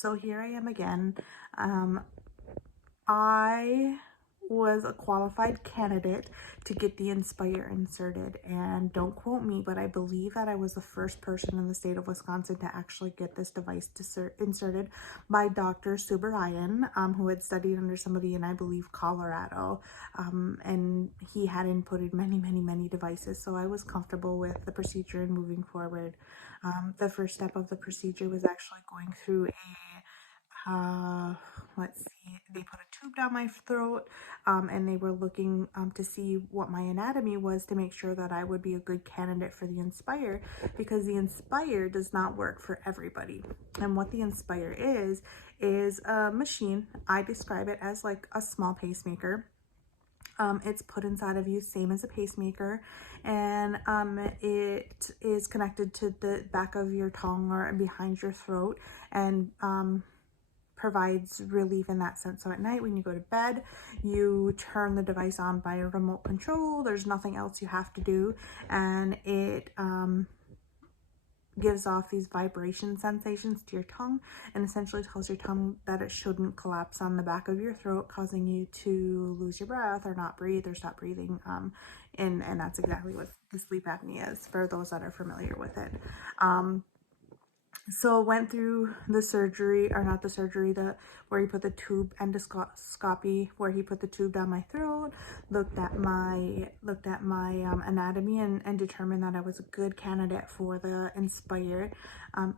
So here I am again. I was a qualified candidate to get the Inspire inserted, and don't quote me, but I believe that I was the first person in the state of Wisconsin to actually get this device inserted by Dr. Subarayan, who had studied under somebody in, I believe, Colorado, and he had inputted many devices, so I was comfortable with the procedure and moving forward. The first step of the procedure was actually going through let's see, they put a tube down my throat, and they were looking to see what my anatomy was to make sure that I would be a good candidate for the Inspire, because the Inspire does not work for everybody. And what the Inspire is a machine. I describe it as like a small pacemaker. It's put inside of you, same as a pacemaker, and it is connected to the back of your tongue or behind your throat, and provides relief in that sense. So at night when you go to bed, you turn the device on by a remote control. There's nothing else you have to do, and it gives off these vibration sensations to your tongue and essentially tells your tongue that it shouldn't collapse on the back of your throat, causing you to lose your breath or not breathe or stop breathing. And that's exactly what the sleep apnea is, for those that are familiar with it. So went through the surgery, or not the surgery, where he put the tube, endoscopy, where he put the tube down my throat, looked at my anatomy, and determined that I was a good candidate for the Inspire.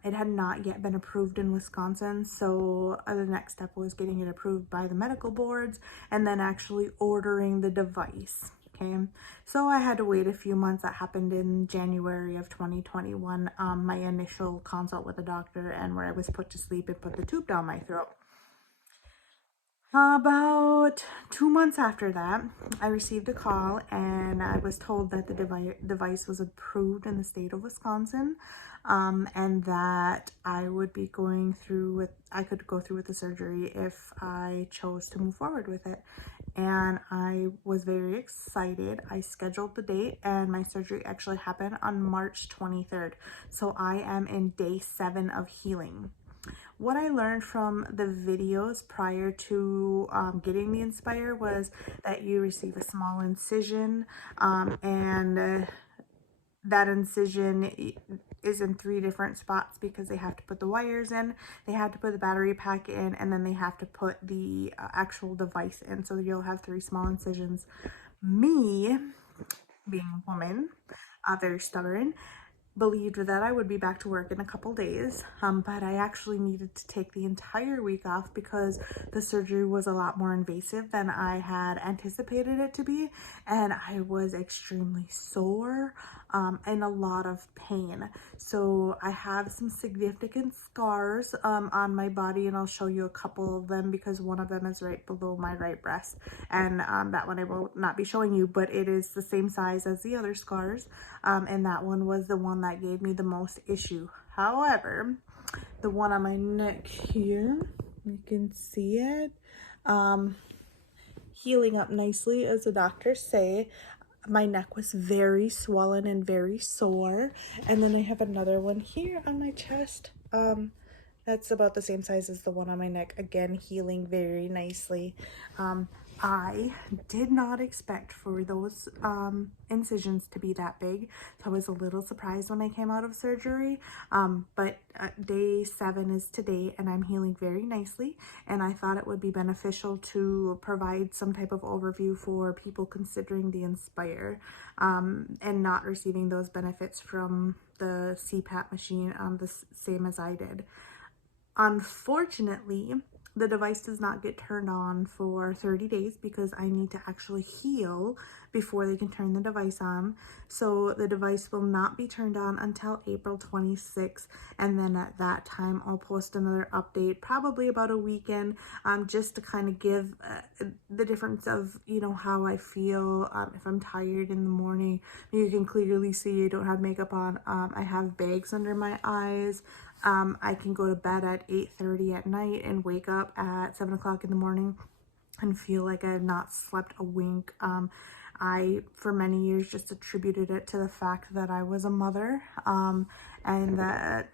It had not yet been approved in Wisconsin, so the next step was getting it approved by the medical boards and then actually ordering the device. Okay, so I had to wait a few months. That happened in January of 2021, my initial consult with the doctor, and where I was put to sleep and put the tube down my throat. About 2 months after that, I received a call and I was told that the device was approved in the state of Wisconsin, and that I would be I could go through with the surgery if I chose to move forward with it. And I was very excited. I scheduled the date, and my surgery actually happened on March 23rd. So I am in day 7 of healing. What I learned from the videos prior to getting the Inspire was that you receive a small incision, and that incision is in 3 different spots because they have to put the wires in, they have to put the battery pack in, and then they have to put the actual device in. So you'll have 3 small incisions. Me, being a woman, very stubborn, believed that I would be back to work in a couple days, but I actually needed to take the entire week off because the surgery was a lot more invasive than I had anticipated it to be, and I was extremely sore and a lot of pain. So I have some significant scars on my body, and I'll show you a couple of them because one of them is right below my right breast, and that one I will not be showing you, but it is the same size as the other scars, and that one was the one that gave me the most issue. However, the one on my neck here, you can see it, healing up nicely, as the doctors say. My neck was very swollen and very sore. And then I have another one here on my chest. That's about the same size as the one on my neck. Again, healing very nicely. I did not expect for those incisions to be that big, so I was a little surprised when I came out of surgery, but day 7 is today, and I'm healing very nicely, and I thought it would be beneficial to provide some type of overview for people considering the Inspire and not receiving those benefits from the CPAP machine the same as I did. Unfortunately, the device does not get turned on for 30 days because I need to actually heal before they can turn the device on. So the device will not be turned on until April 26th. And then at that time, I'll post another update, probably about a weekend, just to kind of give the difference of, how I feel. If I'm tired in the morning, you can clearly see I don't have makeup on. I have bags under my eyes. I can go to bed at 8:30 at night and wake up at 7 o'clock in the morning and feel like I have not slept a wink. I, for many years, just attributed it to the fact that I was a mother, and that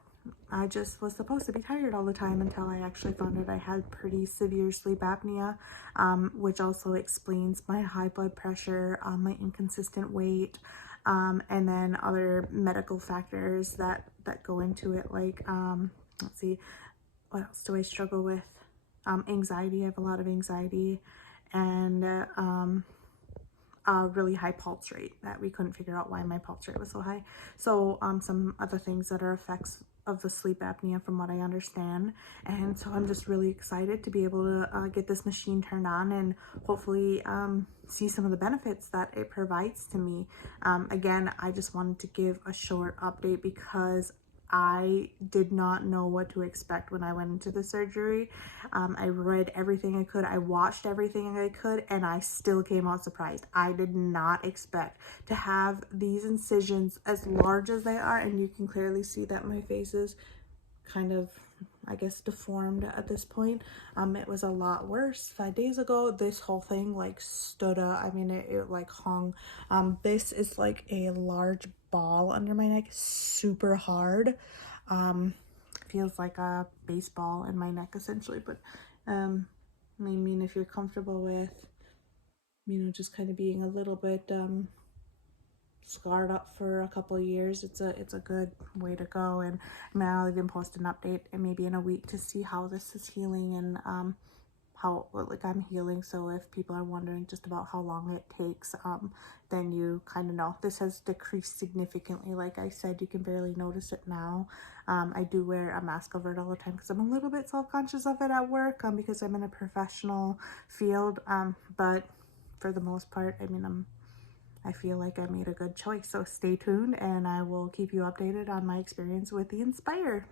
I just was supposed to be tired all the time until I actually found out I had pretty severe sleep apnea, which also explains my high blood pressure, my inconsistent weight, and then other medical factors that go into it, like, let's see, what else do I struggle with? Anxiety. I have a lot of anxiety, and a really high pulse rate that we couldn't figure out why my pulse rate was so high. So some other things that are effects of the sleep apnea from what I understand. And so I'm just really excited to be able to get this machine turned on and hopefully see some of the benefits that it provides to me. Again, I just wanted to give a short update because I did not know what to expect when I went into the surgery. I read everything I could, I watched everything I could, and I still came out surprised. I did not expect to have these incisions as large as they are, and you can clearly see that my face is kind of, I guess, deformed at this point. It was a lot worse 5 days ago. This whole thing like stood up. I mean, it like hung. This is like a large ball under my neck, super hard. Feels like a baseball in my neck essentially, but I mean, if you're comfortable with, just kind of being a little bit scarred up for a couple of years, it's a good way to go. And I mean, I'll even post an update and maybe in a week to see how this is healing and how, like, I'm healing. So if people are wondering just about how long it takes, then you kind of know. This has decreased significantly. Like I said, you can barely notice it now. I do wear a mask over it all the time because I'm a little bit self-conscious of it at work, because I'm in a professional field, but for the most part, I mean, I feel like I made a good choice. So stay tuned and I will keep you updated on my experience with the Inspire.